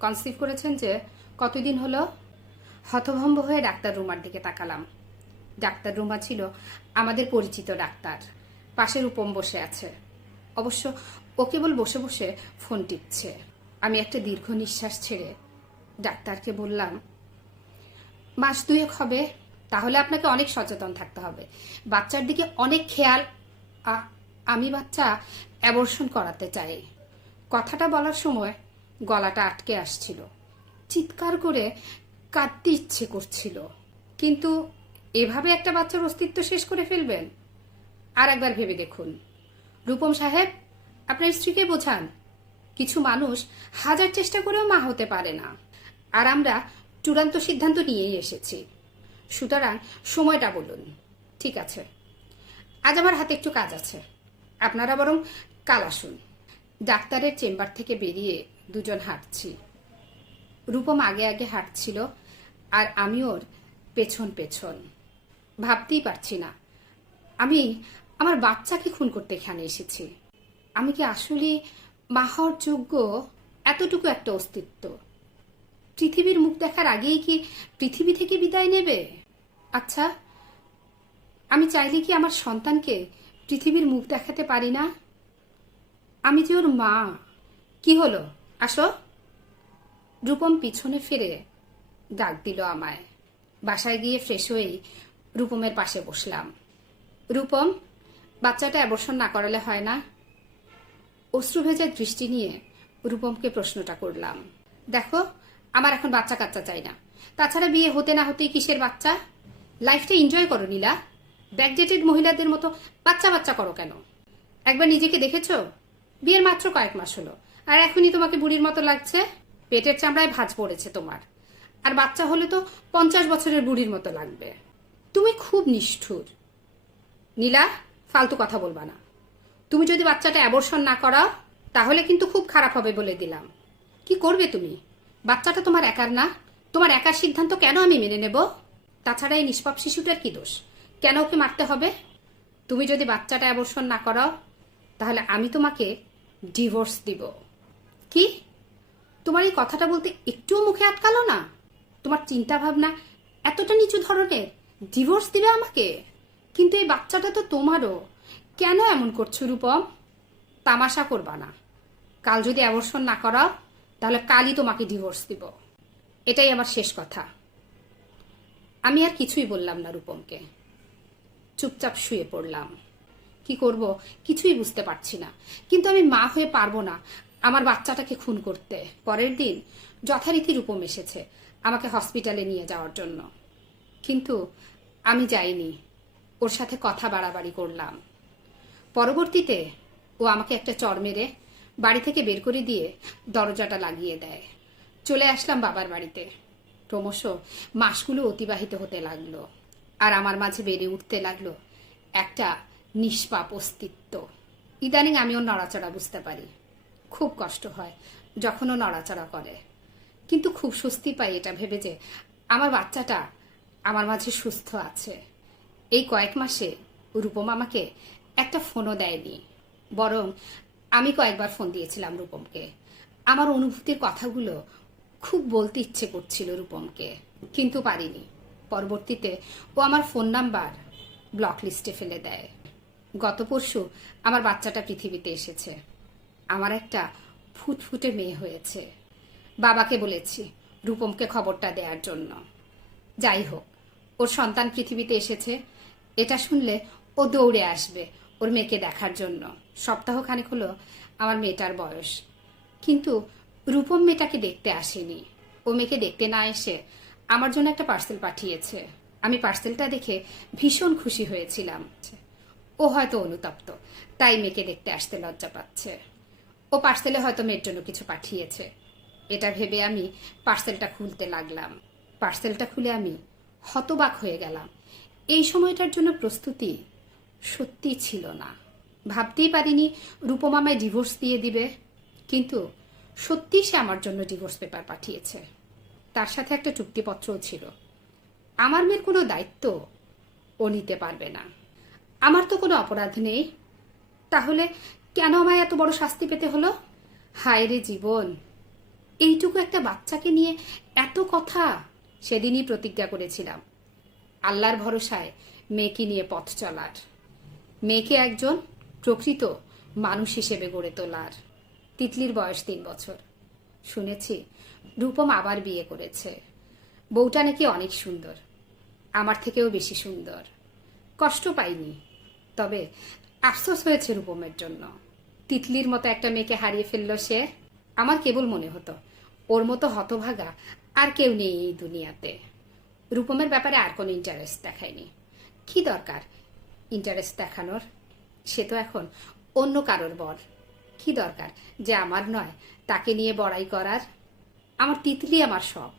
Conceive করেছেন যে কতদিন হলো? হতভম্ব হয়ে ডাক্তার রুমার দিকে তাকালাম। ডাক্তার রুমা ছিল আমাদের পরিচিত ডাক্তার। পাশের উপম বসে আছে। অবশ্য ও কেবল বসে বসে ফোন টিপছে। আমি একটা দীর্ঘ নিঃশ্বাস ছেড়ে ডাক্তারকে বললাম, মাস দুয়েক হবে, তাহলে আপনাকে অনেক সচেতন থাকতে হবে। বাচ্চার দিকে অনেক খেয়াল। আমি বাচ্চা অ্যাবর্ষণ করাতে চাই। কথাটা বলার সময় গলাটা আটকে আসছিল। চিৎকার করে কাঁদতে ইচ্ছে করছিল। কিন্তু এভাবে একটা বাচ্চার অস্তিত্ব শেষ করে ফেলবেন? আর একবার ভেবে দেখুন। রূপম সাহেব, আপনার স্ত্রীকে বোঝান। কিছু মানুষ হাজার চেষ্টা করেও মা হতে পারে না। আর আমরা চূড়ান্ত সিদ্ধান্ত নিয়েই এসেছি। সুতরাং সময়টা বলুন। ঠিক আছে। আজ আমার হাতে একটু কাজ আছে। আপনারা বরং কাল আসুন। ডাক্তারের চেম্বার থেকে বেরিয়ে দুজন হাঁটছি। রূপম আগে আগে হাঁটছিল আর আমি ওর পেছন পেছন। ভাবতেই পারছি না। আমি, আমার বাচ্চাকে খুন করতে এখানে এসেছি। আমি কি আসলে মা হওয়ার যোগ্য? এতটুকু একটা অস্তিত্ব। পৃথিবীর মুখ দেখার আগেই কি পৃথিবী থেকে বিদায় নেবে? আচ্ছা আমি চাইলে কি আমার সন্তানকে পৃথিবীর মুখ দেখাতে পারি না? আমি যে ওর মা, কি হলো? আসো। রূপম পিছনে ফিরে ডাক দিল আমায়। বাসায় গিয়ে ফ্রেশ হয়েই রূপমের পাশে বসলাম। রূপম, বাচ্চাটা অ্যাবর্ষণ না করালে হয় না? অশ্রুভেজের দৃষ্টি নিয়ে রূপমকে প্রশ্নটা করলাম। দেখো, আমার এখন বাচ্চা কাচ্চা চাই না। তাছাড়া বিয়ে হতে না হতেই কিসের বাচ্চা? লাইফটা এনজয় করো, নীলা। ব্যাকডেটেড মহিলাদের মতো বাচ্চা বাচ্চা করো কেন? একবার নিজেকে দেখেছ? বিয়ের মাত্র কয়েক মাস হলো। আর এখনই তোমাকে বুড়ির মতো লাগছে? পেটের চামড়ায় ভাঁজ পড়েছে তোমার। আর বাচ্চা হলে তো পঞ্চাশ বছরের বুড়ির মতো লাগবে। তুমি খুব নিষ্ঠুর। নীলা, ফালতু কথা বলবা না। তুমি যদি বাচ্চাটা অ্যাবর্ষণ না করাও, তাহলে কিন্তু খুব খারাপ হবে বলে দিলাম। কি করবে তুমি? বাচ্চাটা তোমার একার না। তোমার একার সিদ্ধান্ত কেন আমি মেনে নেব? তাছাড়া এই নিষ্পাপ শিশুটার কি দোষ? কেন ওকে মারতে হবে? তুমি যদি বাচ্চাটা অ্যাবর্ষণ না করাও, তাহলে আমি তোমাকে ডিভোর্স দিব। কি? তোমার এই কথাটা বলতে একটুও মুখে আটকালো না? তোমার চিন্তা ভাবনা এতটা নিচু ধরনের? ডিভোর্স দিবে আমাকে? কিন্তু এই বাচ্চাটা তো তোমারও। কেন এমন করছ, রূপম? তামাশা করবা না। কাল যদি অ্যাবর্ষণ না করাও, তাহলে কালই তোমাকে ডিভোর্স দিব। এটাই আমার শেষ কথা। আমি আর কিছুই বললাম না রূপমকে। চুপচাপ শুয়ে পড়লাম। কি করব? কিছুই বুঝতে পারছি না। কিন্তু আমি মা হয়ে পারব না। আমার বাচ্চাটাকে খুন করতে। পরের দিন যথারীতি রূপম এসেছে আমাকে হসপিটালে নিয়ে যাওয়ার জন্য। কিন্তু আমি যাইনি। ওর সাথে কথা বাড়াবাড়ি করলাম। পরবর্তীতে ও আমাকে একটা চর মেরে বাড়ি থেকে বের করে দিয়ে দরজাটা লাগিয়ে দেয়। চলে আসলাম বাবার বাড়িতে। ক্রমশ মাসগুলো অতিবাহিত হতে লাগল আর আমার মাঝে বেড়ে উঠতে লাগল একটা নিষ্পাপ অস্তিত্ব। ইদানিং আমিও নড়াচড়া বুঝতে পারি। খুব কষ্ট হয় যখন ও নড়াচড়া করে। কিন্তু খুব স্বস্তি পাই এটা ভেবে যে আমার বাচ্চাটা আমার মাঝে সুস্থ আছে। এই কয়েক মাসে রূপম আমাকে একটা ফোনও দেয়নি। বরং আমি কয়েকবার ফোন দিয়েছিলাম রূপমকে। আমার অনুভূতির কথাগুলো খুব বলতে ইচ্ছে করছিল রূপমকে, কিন্তু পারিনি। পরবর্তীতে ও আমার ফোন নাম্বার ব্লক লিস্টে ফেলে দেয়। গত পরশু আমার বাচ্চাটা পৃথিবীতে এসেছে। আমার একটা ফুটফুটে মেয়ে হয়েছে। বাবাকে বলেছি রূপমকে খবরটা দেওয়ার জন্য। যাই হোক, ওর সন্তান পৃথিবীতে এসেছে। এটা শুনলে ও দৌড়ে আসবে ওর মেয়েকে দেখার জন্য। সপ্তাহ খানেক হলো আমার মেয়েটার বয়স। কিন্তু রূপম মেয়েটাকে দেখতে আসেনি। ও মেয়েকে দেখতে না এসে আমার জন্য একটা পার্সেল পাঠিয়েছে। আমি পার্সেলটা দেখে ভীষণ খুশি হয়েছিলাম। ও হয়তো অনুতপ্ত, তাই মেয়েকে দেখতে আসতে লজ্জা পাচ্ছে। ও পার্সেলে হয়তো মেয়ের জন্য কিছু পাঠিয়েছে। এটা ভেবে আমি পার্সেলটা খুলতে লাগলাম। পার্সেলটা খুলে আমি হতবাক হয়ে গেলাম। এই সময়টার জন্য প্রস্তুতি সত্যি ছিল না। ভাবতেই পারিনি রূপমামায় ডিভোর্স দিয়ে দিবে, কিন্তু সত্যি সে আমার জন্য ডিভোর্স পেপার পাঠিয়েছে। তার সাথে একটা চুক্তিপত্রও ছিল। আমার মেয়ের কোনো দায়িত্ব ও নিতে পারবে না। আমার তো কোনো অপরাধ নেই। তাহলে কেন আমায় এত বড় শাস্তি পেতে হলো? হায় রে জীবন। এইটুকু একটা বাচ্চাকে নিয়ে এত কথা সেদিনই প্রতিজ্ঞা করেছিলাম। আল্লাহর ভরসায় মেয়েকে নিয়ে পথ চলার। মেয়েকে একজন প্রকৃত মানুষ হিসেবে গড়ে তোলার। তিতলির বয়স তিন বছর। শুনেছি, রূপম আবার বিয়ে করেছে। বউটা নাকি অনেক সুন্দর। আমার থেকেও বেশি সুন্দর। কষ্ট পাইনি। তবে আফসোস হয়েছে রূপমের জন্য। তিতলির মতো একটা মেয়েকে হারিয়ে ফেলল সে। আমার কেবল মনে হতো, ওর মতো হতভাগা আর কেউ নেই এই দুনিয়াতে। রূপমের ব্যাপারে আর কোনো ইন্টারেস্ট দেখায়নি। কি দরকার ইন্টারেস্ট দেখানোর? সে তো এখন অন্য কারোর বর। কি দরকার যে আমার নয়, তাকে নিয়ে বড়াই করার? আমার তিতলি আমার সব।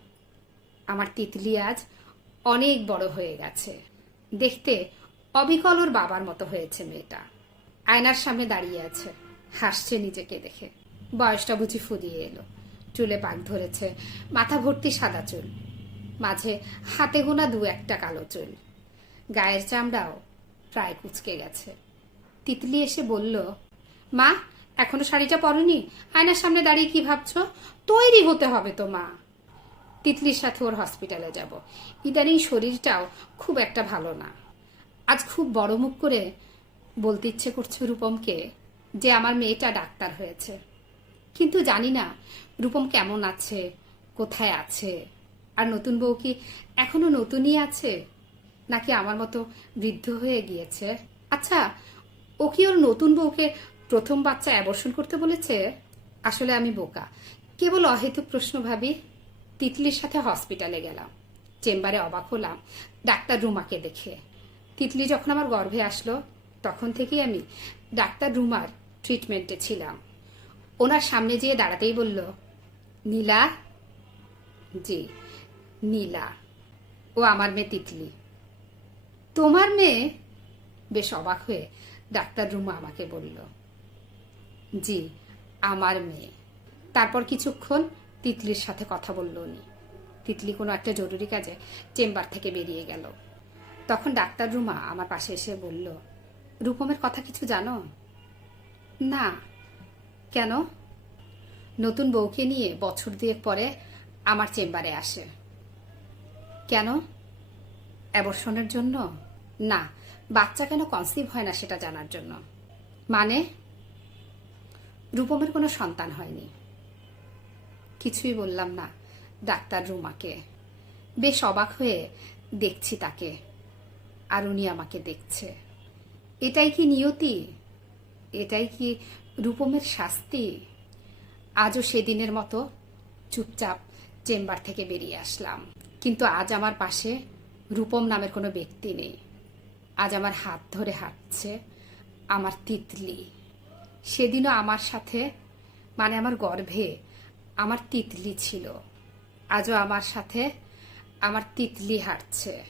আমার তিতলি আজ অনেক বড় হয়ে গেছে। দেখতে অবিকল ওর বাবার মতো হয়েছে মেয়েটা। আয়নার সামনে দাঁড়িয়ে আছে। হাসছে নিজেকে দেখে। বয়সটা বুঝি ফুরিয়ে এলো। চুলে পাক ধরেছে, মাথা ভর্তি সাদা চুল, মাঝে হাতে গোনা দু একটা কালো চুল। গায়ের চামড়াও প্রায় কুচকে গেছে। তিতলি এসে বলল, মা, এখনও শাড়িটা পরনি? আয়নার সামনে দাঁড়িয়ে কি ভাবছ? তৈরি হতে হবে তো, মা। তিতলির সাথে ওর হসপিটালে যাব। ইদানিং শরীরটাও খুব একটা ভালো না। আজ খুব বড় মুখ করে বলতে ইচ্ছে করছে রূপমকে যে আমার মেয়েটা ডাক্তার হয়েছে। কিন্তু জানি না রূপম কেমন আছে, কোথায় আছে, আর নতুন বউ কি এখনও নতুনই আছে, নাকি আমার মতো বৃদ্ধ হয়ে গিয়েছে? আচ্ছা ও কি ওর নতুন বউকে প্রথম বাচ্চা অ্যাবর্ষণ করতে বলেছে? আসলে আমি বোকা। কেবল অহেতুক প্রশ্ন ভাবি। তিতলির সাথে হসপিটালে গেলাম। চেম্বারে অবাক হলাম ডাক্তার রুমাকে দেখে। তিতলি যখন আমার গর্ভে আসলো, তখন থেকেই আমি ডাক্তার রুমার ট্রিটমেন্টে ছিলাম। ওনার সামনে যেয়ে দাঁড়াতেই বলল, নীলা? জি, নীলা। ও আমার মেয়ে তিতলি। তোমার মেয়ে? বেশ অবাক হয়ে ডাক্তার রুমা আমাকে বলল, জি, আমার মেয়ে। তারপর কিছুক্ষণ তিতলির সাথে কথা বলল উনি। তিতলি কোনো একটা জরুরি কাজে চেম্বার থেকে বেরিয়ে গেল। তখন ডাক্তার রুমা আমার পাশে এসে বলল, রূপমের কথা কিছু জানো? না। কেন? নতুন বউকে নিয়ে বছর দুয়েক পরে আমার চেম্বারে আসে। কেন? অ্যাবর্ষণের জন্য? না, বাচ্চা কেন কনসিভ হয় না সেটা জানার জন্য। মানে? রূপমের কোনো সন্তান হয়নি। কিছুই বললাম না ডাক্তার রুমাকে। বেশ অবাক হয়ে দেখছি তাকে। আর উনি আমাকে দেখছে। এটাই কি নিয়তি? এটাই কি রূপমের শাস্তি? আজও সেদিনের মতো চুপচাপ চেম্বার থেকে বেরিয়ে আসলাম। কিন্তু আজ আমার পাশে রূপম নামের কোনো ব্যক্তি নেই। আজ আমার হাত ধরে হাঁটছে আমার তিতলি। সেদিনও আমার সাথে মানে আমার গর্ভে আমার তিতলি ছিল। আজও আমার সাথে আমার তিতলি হাঁটছে।